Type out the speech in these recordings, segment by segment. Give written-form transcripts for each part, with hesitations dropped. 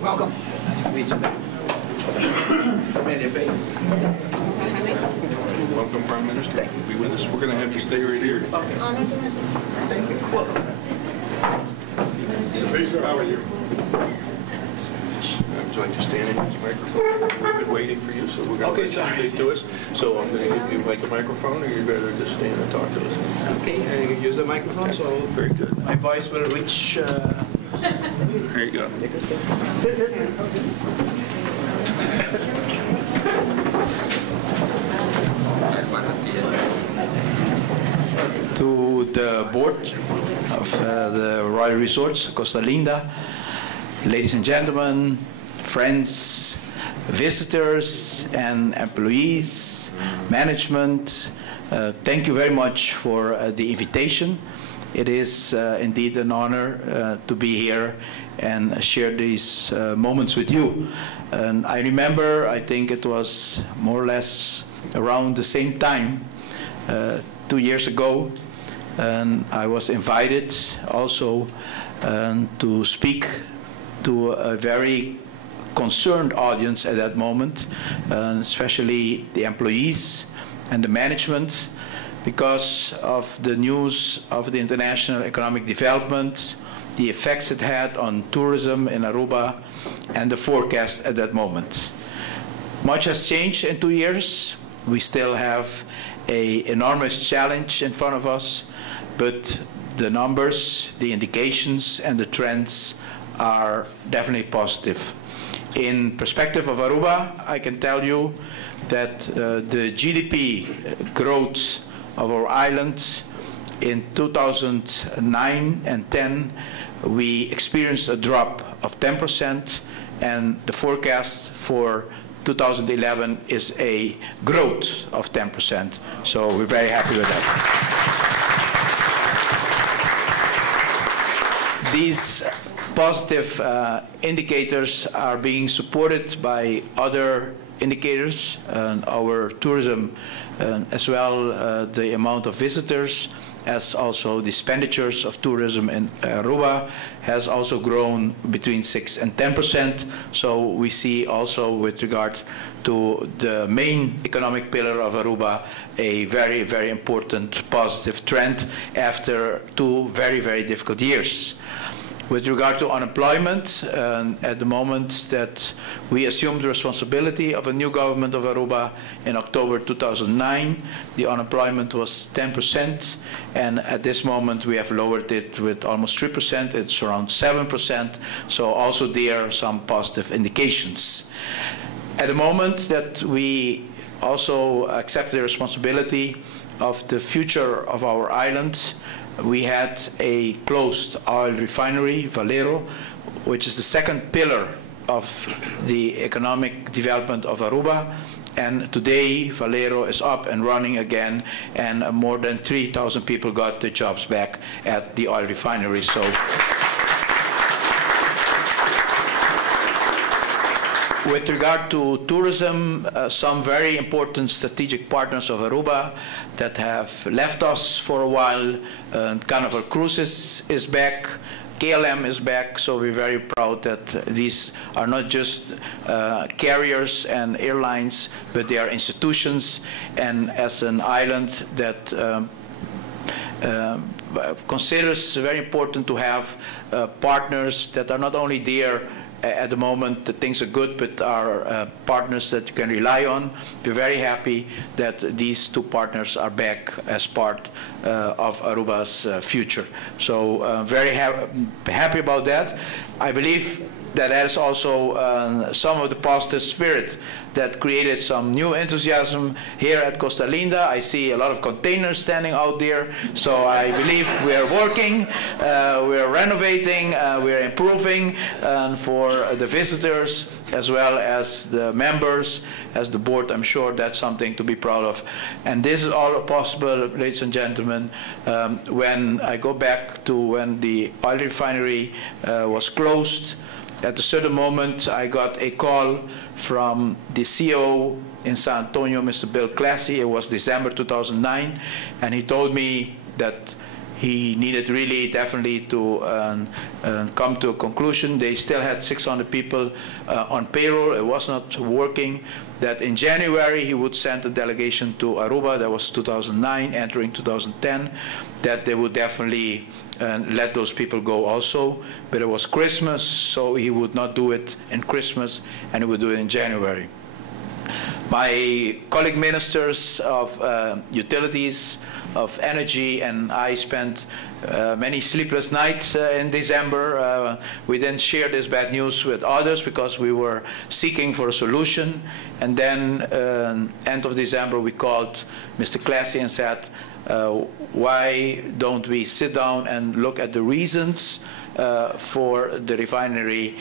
Welcome. Nice to meet you. Made your face. Welcome, Prime Minister. Be with us. We're going to have you stay right here. Okay. Thank you. Welcome. How are you? Would you like to stand in the microphone? We've been waiting for you, so we're going to speak to us. So I'm going to give you like a microphone, or you'd rather just stand and talk to us? Okay, I can use the microphone, so Very good. my voice will reach. There you go. To the board of the Royal Resorts Costa Linda, ladies and gentlemen, friends, visitors and employees, management, thank you very much for the invitation. It is indeed an honor to be here and share these moments with you. And I remember, I think it was more or less around the same time, 2 years ago, and I was invited also to speak to a very concerned audience at that moment, especially the employees and the management, because of the news of the international economic development, the effects it had on tourism in Aruba, and the forecast at that moment. Much has changed in 2 years. We still have an enormous challenge in front of us, but the numbers, the indications, and the trends are definitely positive. In perspective of Aruba, I can tell you that the GDP growth of our island in 2009 and 10, we experienced a drop of 10%, and the forecast for 2011 is a growth of 10%. So we're very happy with that. These positive indicators are being supported by other indicators, our tourism, as well the amount of visitors, as also the expenditures of tourism in Aruba has also grown between 6 and 10%. So we see also with regard to the main economic pillar of Aruba a very, very important positive trend after 2 very, very difficult years. With regard to unemployment, at the moment that we assumed the responsibility of a new government of Aruba in October 2009, the unemployment was 10%, and at this moment we have lowered it with almost 3%. It's around 7%, so also there are some positive indications. At the moment that we also accept the responsibility of the future of our island, we had a closed oil refinery, Valero, which is the second pillar of the economic development of Aruba. And today, Valero is up and running again, and more than 3,000 people got their jobs back at the oil refinery. So, with regard to tourism, some very important strategic partners of Aruba that have left us for a while, Carnival Cruises is back, KLM is back, so we're very proud that these are not just carriers and airlines, but they are institutions, and as an island that considers very important to have partners that are not only there at the moment that things are good, but are partners that you can rely on. We're very happy that these 2 partners are back as part of Aruba's future. So very happy about that. I believe that is also some of the positive spirit that created some new enthusiasm here at Costa Linda. I see a lot of containers standing out there, so I believe we are working, we are renovating, we are improving for the visitors as well as the members, as the board. I'm sure that's something to be proud of. And this is all possible, ladies and gentlemen, when I go back to when the oil refinery was closed. At a certain moment, I got a call from the CEO in San Antonio, Mr. Bill Classy. It was December 2009, and he told me that he needed really definitely to come to a conclusion. They still had 600 people on payroll. It was not working. That in January he would send a delegation to Aruba. That was 2009, entering 2010. That they would definitely let those people go also. But it was Christmas, so he would not do it in Christmas, and he would do it in January. My colleague ministers of utilities, of energy, and I spent many sleepless nights in December. We didn't share this bad news with others because we were seeking for a solution. And then, end of December, we called Mr. Classy and said, why don't we sit down and look at the reasons for the refinery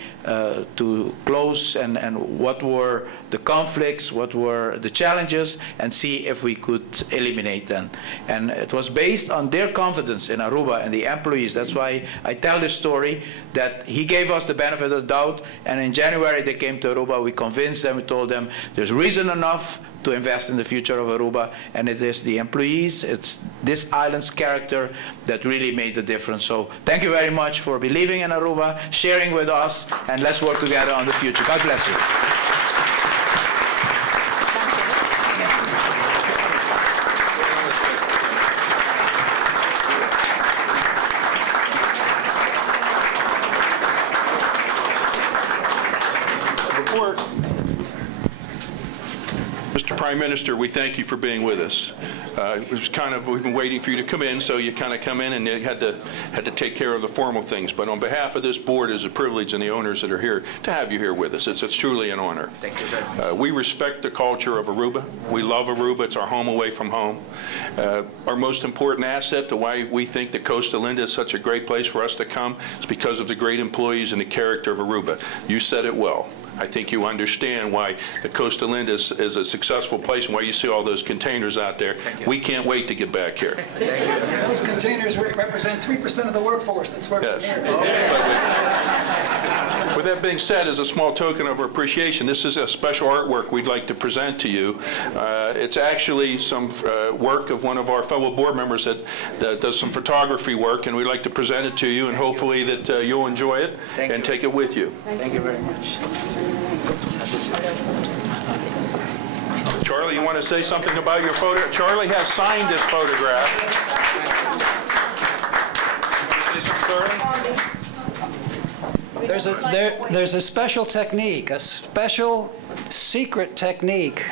to close, and what were the conflicts, what were the challenges, and see if we could eliminate them. And it was based on their confidence in Aruba and the employees. That's why I tell this story, that he gave us the benefit of the doubt, and in January they came to Aruba. We convinced them, we told them there's reason enough to invest in the future of Aruba, and it is the employees, it's this island's character that really made the difference. So thank you very much for believing in Aruba, sharing with us, and let's work together on the future. God bless you. Mr. Prime Minister, we thank you for being with us. It was kind of, we've been waiting for you to come in, so you kind of come in and you had to take care of the formal things. But on behalf of this board, it's a privilege, and the owners that are here, to have you here with us. It's truly an honor. Thank you very much. We respect the culture of Aruba. We love Aruba. It's our home away from home. Our most important asset, to why we think that Costa Linda is such a great place for us to come, is because of the great employees and the character of Aruba. You said it well. I think you understand why the Costa Linda is a successful place and why you see all those containers out there. We can't wait to get back here. Those containers represent 3% of the workforce that's working here. With that being said, as a small token of appreciation, this is a special artwork we'd like to present to you. It's actually some work of one of our fellow board members that does some photography work, and we'd like to present it to you, and hopefully that you'll enjoy it and take it with you. Thank you very much. Charlie, you want to say something about your photo? Charlie has signed this photograph. There's a special technique, a special secret technique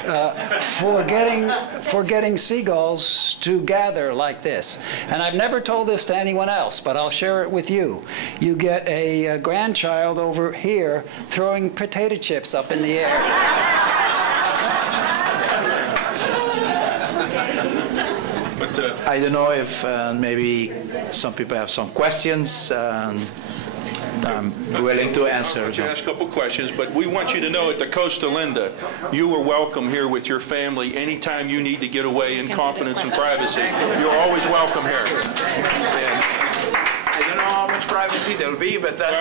for getting seagulls to gather like this. And I've never told this to anyone else, but I'll share it with you. You get a grandchild over here throwing potato chips up in the air. I don't know if maybe some people have some questions. I'm willing to answer. I want you to ask a couple questions, but we want you to know at the Costa Linda, you are welcome here with your family anytime you need to get away in confidence and privacy. You're always welcome here. I don't know how much privacy there'll be, but that's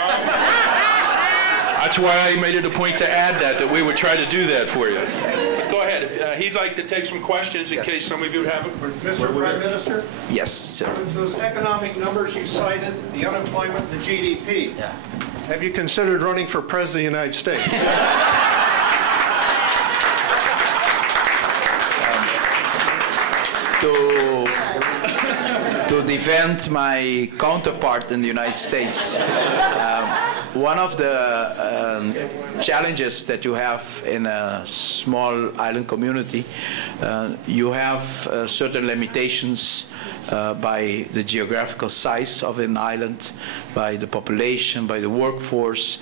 why I made it a point to add that we would try to do that for you. But go ahead. He'd like to take some questions in case some of you have them. Mr. Prime Minister? Yes, sir. Those economic numbers you cited, the unemployment, the GDP, Yeah. have you considered running for President of the United States? To defend my counterpart in the United States, one of the challenges that you have in a small island community, you have certain limitations by the geographical size of an island, by the population, by the workforce,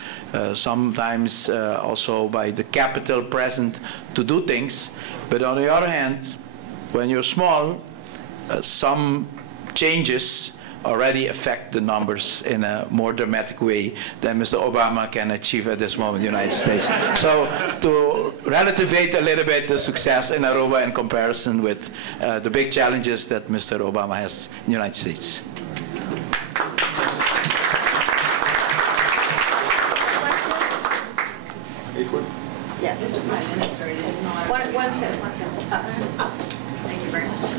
sometimes also by the capital present to do things. But on the other hand, when you're small, some changes already affect the numbers in a more dramatic way than Mr. Obama can achieve at this moment in the United States. So to relativate a little bit the success in Aruba in comparison with the big challenges that Mr. Obama has in the United States. Yeah, this is One second. Thank you very much.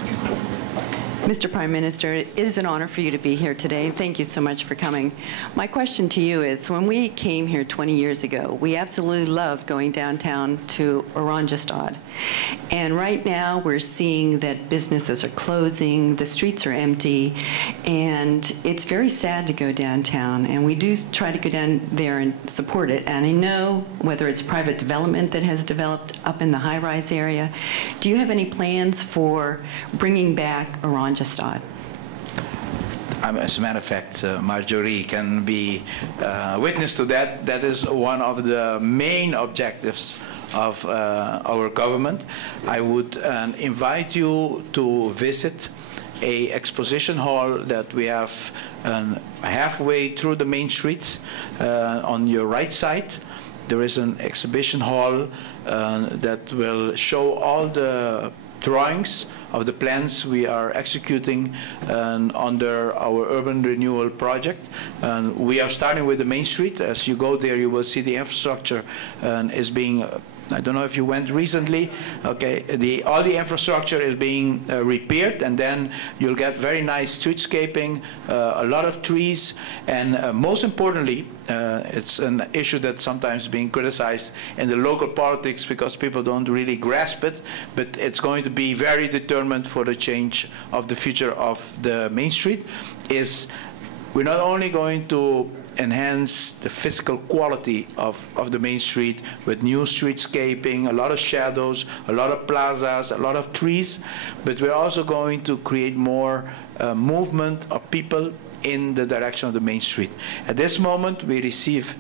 Mr. Prime Minister, it is an honor for you to be here today. Thank you so much for coming. My question to you is, when we came here 20 years ago, we absolutely loved going downtown to Oranjestad. And right now, we're seeing that businesses are closing, the streets are empty, and it's very sad to go downtown. And we do try to go down there and support it. And I know whether it's private development that has developed up in the high-rise area, do you have any plans for bringing back Oranjestad? As a matter of fact, Marjorie can be witness to that. That is one of the main objectives of our government. I would invite you to visit a exposition hall that we have halfway through the main street on your right side. There is an exhibition hall that will show all the drawings of the plans we are executing under our urban renewal project. We are starting with the main street. As you go there, you will see the infrastructure is being, I don't know if you went recently, okay, all the infrastructure is being repaired, and then you'll get very nice streetscaping, a lot of trees, and most importantly, it's an issue that's sometimes being criticized in the local politics because people don't really grasp it, but it's going to be very determined for the change of the future of the Main Street. Is we're not only going to enhance the physical quality of the Main Street with new streetscaping, a lot of shadows, a lot of plazas, a lot of trees, but we're also going to create more movement of people in the direction of the Main Street. At this moment, we receive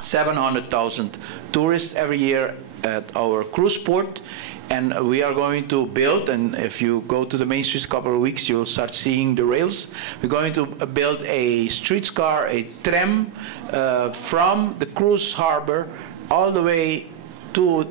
700,000 tourists every year at our cruise port, and we are going to build, and if you go to the Main Street a couple of weeks, you'll start seeing the rails. We're going to build a streetcar, a tram, from the cruise harbor all the way to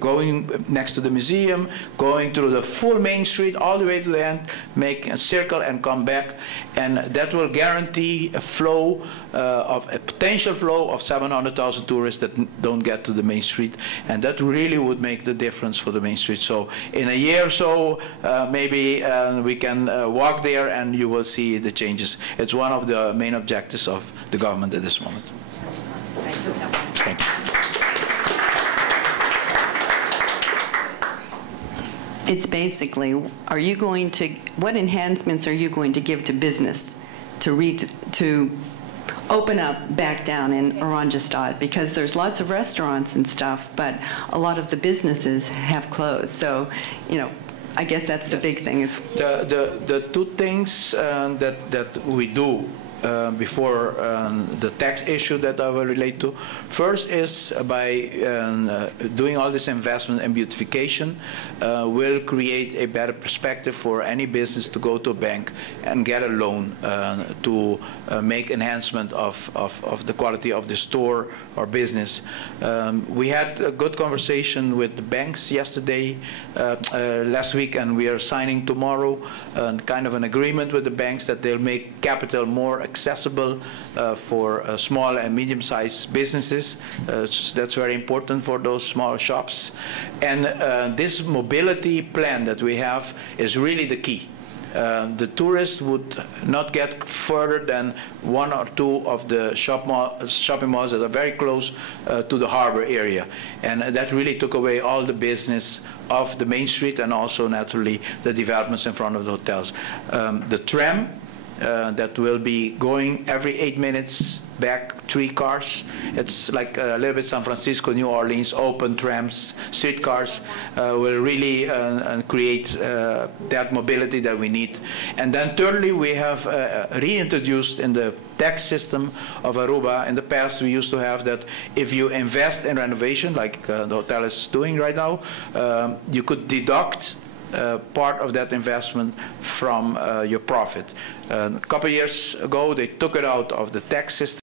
going next to the museum, going through the full Main Street, all the way to the end, make a circle and come back, and that will guarantee a flow a potential flow of 700,000 tourists that don't get to the Main Street, and that really would make the difference for the Main Street. So in a year or so, maybe we can walk there and you will see the changes. It's one of the main objectives of the government at this moment. Thank you. Thank you. It's basically, what enhancements are you going to give to business to open up back down in Oranjestad? Because there's lots of restaurants and stuff, but a lot of the businesses have closed. So, I guess that's the big thing. Is the two things that we do before the tax issue that I will relate to. First is by doing all this investment and beautification will create a better perspective for any business to go to a bank and get a loan to make enhancement of the quality of the store or business. We had a good conversation with the banks yesterday, last week, and we are signing tomorrow kind of an agreement with the banks that they'll make capital more accessible for small and medium-sized businesses. That's very important for those small shops. And this mobility plan that we have is really the key. The tourists would not get further than one or two of the shopping malls that are very close to the harbor area. And that really took away all the business of the Main Street and also naturally the developments in front of the hotels. The tram that will be going every 8 minutes back, 3 cars. It's like a little bit San Francisco, New Orleans, open trams, streetcars will really create that mobility that we need. And then thirdly, we have reintroduced in the tax system of Aruba. In the past, we used to have that if you invest in renovation, like the hotel is doing right now, you could deduct part of that investment from your profit. A couple of years ago, they took it out of the tax system.